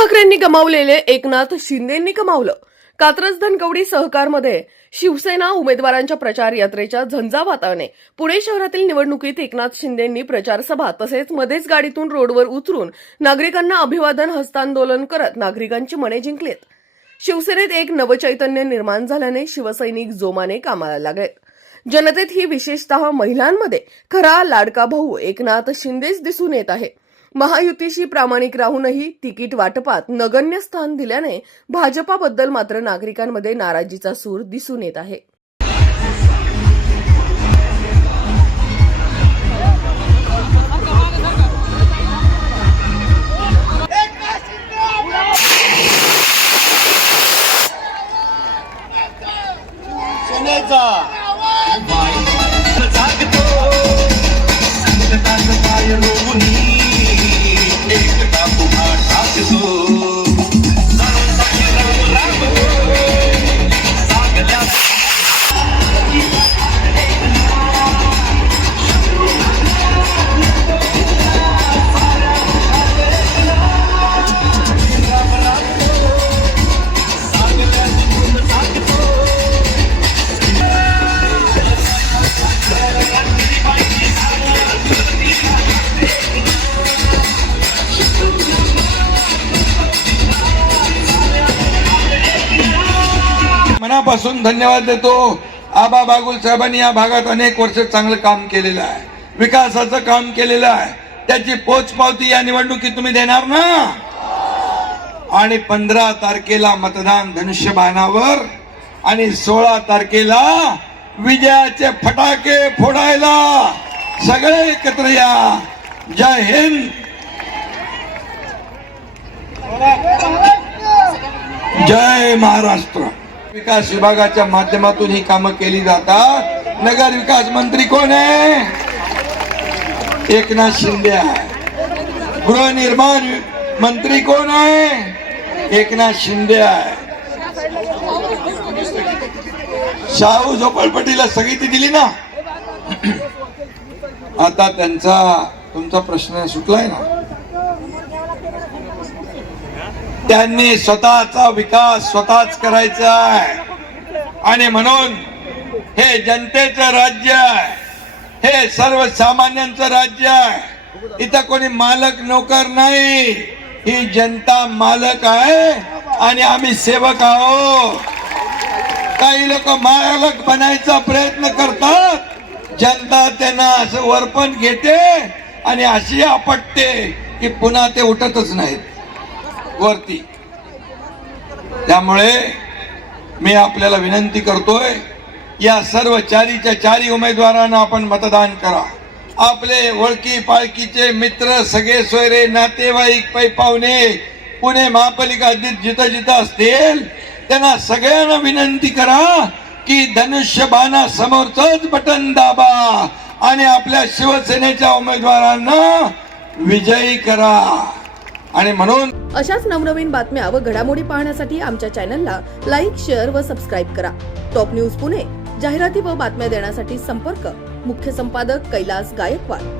ठाकरेंनी गमावलेले एकनाथ शिंदेंनी कमावलं. कात्रज धनकवडी सहकारमध्ये शिवसेना उमेदवारांच्या प्रचार यात्रेच्या झंझावाताने पुणे शहरातील निवडणुकीत एकनाथ शिंदेंनी प्रचार सभा तसेच मध्येच गाडीतून रोडवर उतरून नागरिकांना अभिवादन हस्तांदोलन करत नागरिकांची मने जिंकलीत. शिवसेनेत एक नवचैतन्य निर्माण झाल्याने शिवसैनिक जोमाने कामाला लागलेत. जनतेत ही विशेषतः महिलांमध्ये खरा लाडका भाऊ एकनाथ शिंदेच दिसून येत आहे. महायुतीशी प्रामाणिक राहूनही तिकीट वाटपात नगण्य स्थान दिल्याने भाजपाबद्दल मात्र नागरिकांमध्ये नाराजीचा सूर दिसून येत आहे. मनापासून धन्यवाद देतो. आबा बागुल साहेबांनी या भागात अनेक वर्ष चांगलं काम केलेलं आहे, विकासाचं काम केलेलं आहे. त्याची पोचपावती या निवडणुकीत तुम्ही देणार ना. आणि 15 तारखेला मतदान धनुष्यबाणावर आणि 16 तारखेला विजयाचे फटाके फोडायला सगळे एकत्र या. जय हिंद, जय महाराष्ट्र. विकास विभागाच्या माध्यमातून ही कामं केली जातात. नगर विकास मंत्री कोण आहे? एकनाथ शिंदे आहे. गृहनिर्माण मंत्री कोण आहे? एकनाथ शिंदे आहे. शाहू झोपडपट्टीला स्थगिती दिली ना. आता तुमचा प्रश्न सुटलाय ना. त्यांनी स्वतःचा विकास स्वतःच करायचा आहे आणि म्हणून हे जनतेचं राज्य आहे, हे सर्वसामान्यांचं राज्य आहे. इथं कोणी मालक नोकर नाही, ही जनता मालक आहे आणि आम्ही सेवक आहोत. काही लोक मालक बनायचा प्रयत्न करतात, जनता त्यांना असं वरपण घेते आणि अशी आपटते की पुन्हा ते उठतच नाहीत वरती. त्यामुळे मी आपल्याला विनंती करतोय, या सर्व चारी उमेदवारांना आपण मतदान करा. आपले ओळखी पाळकीचे मित्र, सगळे सोयरे, नातेवाईक, पै पाहुणे पुणे महापालिका जिथं असतील त्यांना सगळ्यांना विनंती करा की धनुष्यबाणा समोरच बटन दाबा आणि आपल्या शिवसेनेच्या उमेदवारांना विजयी करा. आणि म्हणून अशाच नवनवीन बातम्या व घडामोडी पाहण्यासाठी आमच्या चॅनलला लाईक, शेअर व सबस्क्राईब करा. Top news Pune. जाहिराती व बातम्या देण्यासाठी संपर्क मुख्य संपादक कैलास गायकवाड.